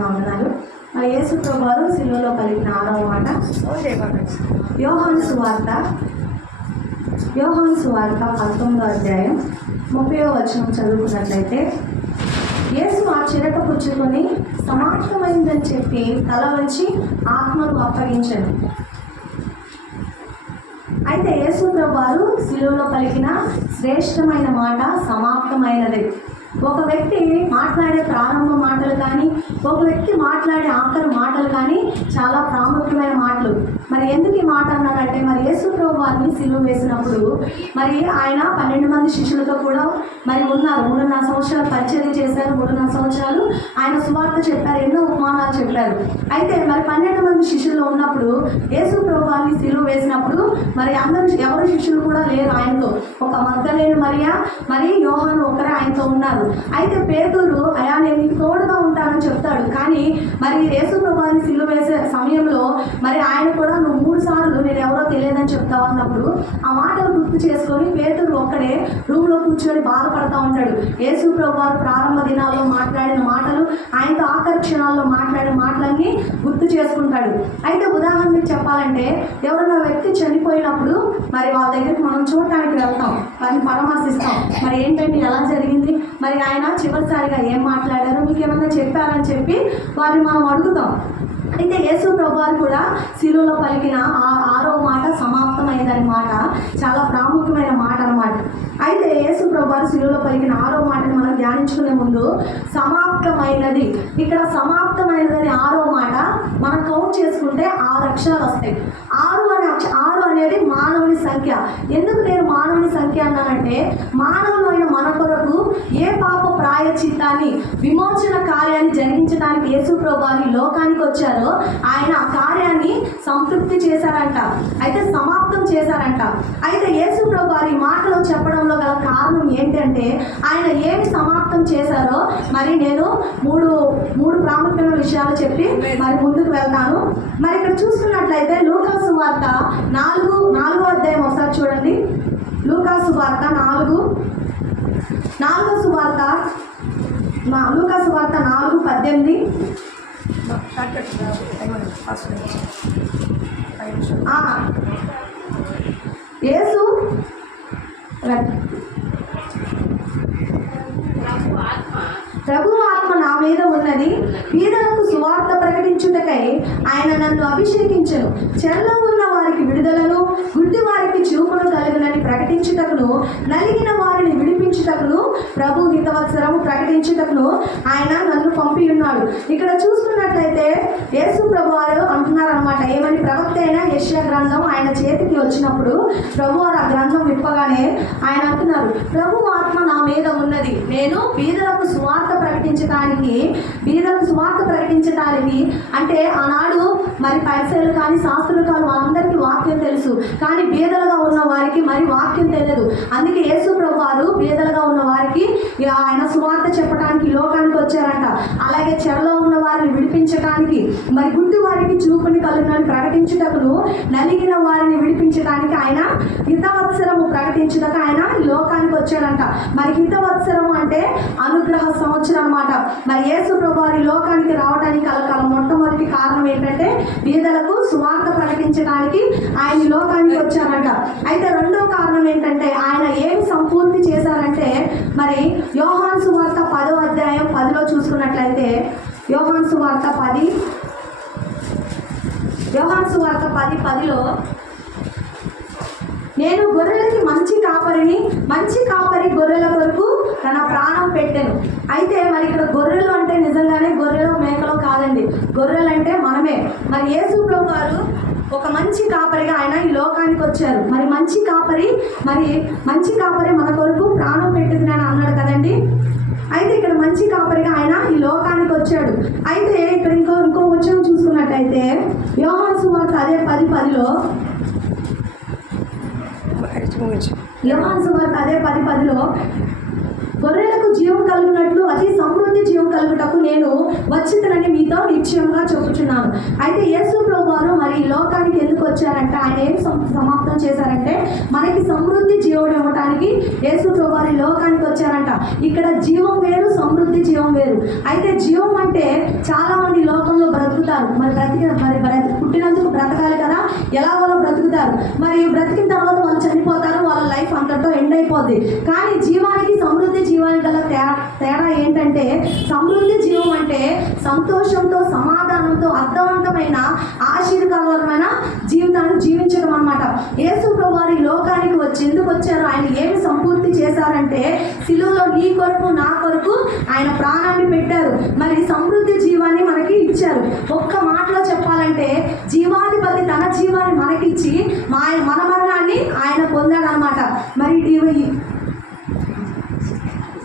నా వందనాలు. మరి యేసు ప్రభువారు సిలువలో పలికిన 6వ మాట యోహాను సువార్త 19వ అధ్యాయం 30వ వచనం చదువుకున్నట్లయితే, యేసు ఆ చిరక పుచ్చుకొని సమాప్తమైందని చెప్పి తల వంచి ఆత్మను అప్పగించను. అయితే యేసు ప్రభువారు సిలువలో పలికిన శ్రేష్టమైన మాట సమాప్తమైనది. ఒక వ్యక్తి మాట్లాడే ప్రారంభ మాటలు కానీ, ఒక వ్యక్తి మాట్లాడే ఆఖరి మాటలు కానీ చాలా ప్రాముఖ్యమైన మాటలు. మరి ఎందుకు ఈ మాట అన్నారంటే, మరి యేసు ప్రభువారిని సిలువ వేసినప్పుడు మరి ఆయన 12 మంది శిష్యులతో కూడా మరి ఉన్నారు. 3.5 సంవత్సరాలు పరిచర్య చేశారు. 3.5 సంవత్సరాలు ఆయన సువార్త చెప్పారు, ఎన్నో ఉపమానాలు చెప్పారు. అయితే మరి 12 మంది శిష్యులు ఉన్నప్పుడు యేసు ప్రభువారిని సిలువ వేసినప్పుడు మరి ఎవరు శిష్యులు కూడా లేరు ఆయనతో. ఒక మగ్దలేని మరియ మరి యోహాను ఒకరే ఆయనతో ఉన్నారు. అయితే పేతురు, అయా నేను నీకు తోడుగా ఉంటానని చెప్తాడు. కానీ మరి యేసు ప్రభువారిని సిలువ వేసే సమయంలో మరి ఆయన కూడా నువ్వు 3 సార్లు నేను ఎవరో తెలియదని చెప్తావు అన్నప్పుడు ఆ మాటలు గుర్తు చేసుకొని పేతురు ఒక్కడే రూమ్లో కూర్చొని బాధపడతా ఉంటాడు. యేసు ప్రభువారు ప్రారంభ దినాల్లో మాట్లాడిన మాటలు, ఆయనతో ఆఖరి క్షణాల్లో మాట్లాడిన మాటలన్నీ గుర్తు చేసుకుంటాడు. అయితే ఉదాహరణకి చెప్పాలంటే, ఎవరైనా వ్యక్తి చనిపోయినప్పుడు మరి వాళ్ళ దగ్గరికి మనం చూడటానికి వెళ్తాం, వారిని పరామర్శిస్తాం. మరి ఏంటంటే ఎలా జరిగింది, మరి ఆయన చివరిసారిగా ఏం మాట్లాడారు, మీకు ఏమన్నా చెప్పారని చెప్పి వారిని మనం అడుగుతాం. అయితే యేసు ప్రభువారు కూడా సిలువలో పలికిన 6వ మాట సమాప్తమైనదని మాట చాలా ప్రాముఖ్యమైన మాట అన్నమాట. అయితే యేసు ప్రభువారు సిలువలో పలికిన 6వ మాటని మనం ధ్యానించుకునే ముందు సమాప్తమైనది, ఇక్కడ సమాప్తమైనదని 6వ మాట మనం కౌంట్ చేసుకుంటే 6 అక్షరాలు వస్తాయి. 6 అనేది మానవుని సంఖ్య. ఎందుకు నేను మానవుని సంఖ్య అన్నానంటే, మానవులు అయిన మన కొరకు ఏ పాప ప్రాయచిత్తాన్ని, విమోచన కార్యాన్ని జరిగించడానికి యేసు ప్రభువారు లోకానికి వచ్చారో ఆయన ఆ కార్యాన్ని సంతృప్తి చేశారంట. అయితే సమాప్తం చేశారంట. అయితే యేసు ప్రభువారు ఈ మాటలో చెప్పడంలో గల కారణం ఏంటంటే, ఆయన ఏమి సమాప్తం చేశారో మరి నేను మూడు ప్రాముఖ్యమైన విషయాలు చెప్పి మరి ముందుకు వెళ్తాను. మరి ఇక్కడ చూసుకున్నట్లయితే లూకా సువార్త 4వ అధ్యాయం ఒకసారి చూడండి. లూకా సువార్త 4వ సువార్త లూకా సువార్త 4:18. యేసు ప్రభు ఆత్మ నా మీద ఉన్నది, బీదలకు సువార్త ప్రకటించుటకై ఆయన నన్ను అభిషేకించెను, చెరలో ఉన్న వారికి విడుదలను, గుడ్డి వారికి చూపును కలుగునని ప్రకటించుటకును, నలిగిన వారిని విడిపించుటకును, ప్రభు హితవత్సరము ప్రకటించుటకును ఆయన నన్ను పంపి ఉన్నాడు. ఇక్కడ చూసుకున్నట్లయితే యేసు ప్రభువారు అంటున్నారనమాట, ఏమని, ప్రవక్త అయిన యెషయా గ్రంథం ఆయన చేతికి వచ్చినప్పుడు ప్రభువారు ఆ గ్రంథం విప్పగానే ఆయన అంటున్నారు, ప్రభు ఆత్మ నా మీద ఉన్నది, నేను బీదలకు సువార్త ప్రకటించడానికి అంటే ఆనాడు మరి పరిసరులు కానీ శాస్త్రులు కానీ వాళ్ళందరికీ వాక్యం తెలుసు, కానీ బీదలుగా ఉన్న వారికి మరి వాక్యం తెలియదు. అందుకే యేసు ప్రభువారు బీదలుగా ఉన్న వారికి ఆయన సువార్త చెప్పడానికి లోకానికి వచ్చారంట. అలాగే చెరలో ఉన్న వారిని విడిపించడానికి, మరి గుడ్డి వారికి చూపుని కలుగునని ప్రకటించుటకును, నలిగిన వారిని విడిపించడానికి, ఆయన హితవత్సరము ప్రకటించుటకు ఆయన లోకానికి వచ్చాడంట. మరి హితవత్సరము అంటే అనుగ్రహ సంవత్సరం అన్నమాట. మరి యేసు ప్రభువారు లోకానికి రావడానికి మొట్టమొదటి కారణం ఏంటంటే, బీదలకు సువార్త ప్రకటించడానికి ఆయన లోకానికి వచ్చారంట. అయితే రెండో కారణం ఏంటంటే, ఆయన ఏమి సంపూర్తి చేశారంటే, మరి యోహాను సువార్త 10వ అధ్యాయం 10లో చూసుకున్నట్లయితే, యోహాను సువార్త 10:10లో నేను గొర్రెలకి మంచి కాపరిని, మంచి కాపరి గొర్రెల కొరకు తన ప్రాణం పెట్టెను. అయితే మరి ఇక్కడ గొర్రెలు అంటే నిజంగానే గొర్రెలు మేకలు కాదండి, గొర్రెలు అంటే మనమే. మరి యేసు ప్రభువారు ఒక మంచి కాపరిగా ఆయన ఈ లోకానికి వచ్చారు. మరి మంచి కాపరి మన కొరకు ప్రాణం పెట్టింది అని అన్నాడు కదండి. అయితే ఇక్కడ మంచి కాపరిగా ఆయన ఈ లోకానికి వచ్చాడు. అయితే ఇక్కడ ఇంకో వచనం చూసుకున్నట్టయితే యోహాను సువార్త అదే 10:10లో యోహాను సువార్త అదే 10:10లో గొర్రెలకు జీవం కలుగునట్లు అతి సమృద్ధి జీవం కలుగుటకు నేను వచ్చితనని మీతో నిశ్చయంగా చెప్పుచున్నాను. అయితే యేసు ప్రభువారు మరి ఈ లోకానికి ఎందుకు వచ్చారంటే, ఆయన ఏం సమాప్తం చేశారంటే, మనకి సమృద్ధి జీవం ఇవ్వడానికి యేసు ప్రభువారు ఈ లోకానికి వచ్చారంట. ఇక్కడ జీవం వేరు, సమృద్ధి జీవం వేరు. అయితే జీవం అంటే చాలా బ్రతుకుతారు. పుట్టినందుకు బ్రతకాలి కదా, ఎలాగోలో బ్రతుకుతారు. మరి బ్రతికిన తర్వాత వాళ్ళు చనిపోతారు, వాళ్ళ లైఫ్ అంతటితో ఎండ్ అయిపోద్ది. కానీ జీవానికి సమృద్ధి జీవానికి గల తేడా ఏంటంటే, సమృద్ధి జీవం అంటే సంతోషంతో, సమాధానంతో, అర్థవంతమైన ఆశీర్వాదకరమైన జీవితాన్ని జీవించడం అన్నమాట. యేసు ప్రభువారు ఈ లోకానికి ఎందుకు వచ్చారు, ఆయన ఏమి సంపూర్తి చేశారంటే, సిలువలో నీ కొరకు నా కొరకు ఆయన ప్రాణాన్ని పెట్టారు. మరి సమృద్ధి జీవాన్ని మనకి ఇచ్చారు. ఒక్క మాటలో చెప్పాలంటే, జీవా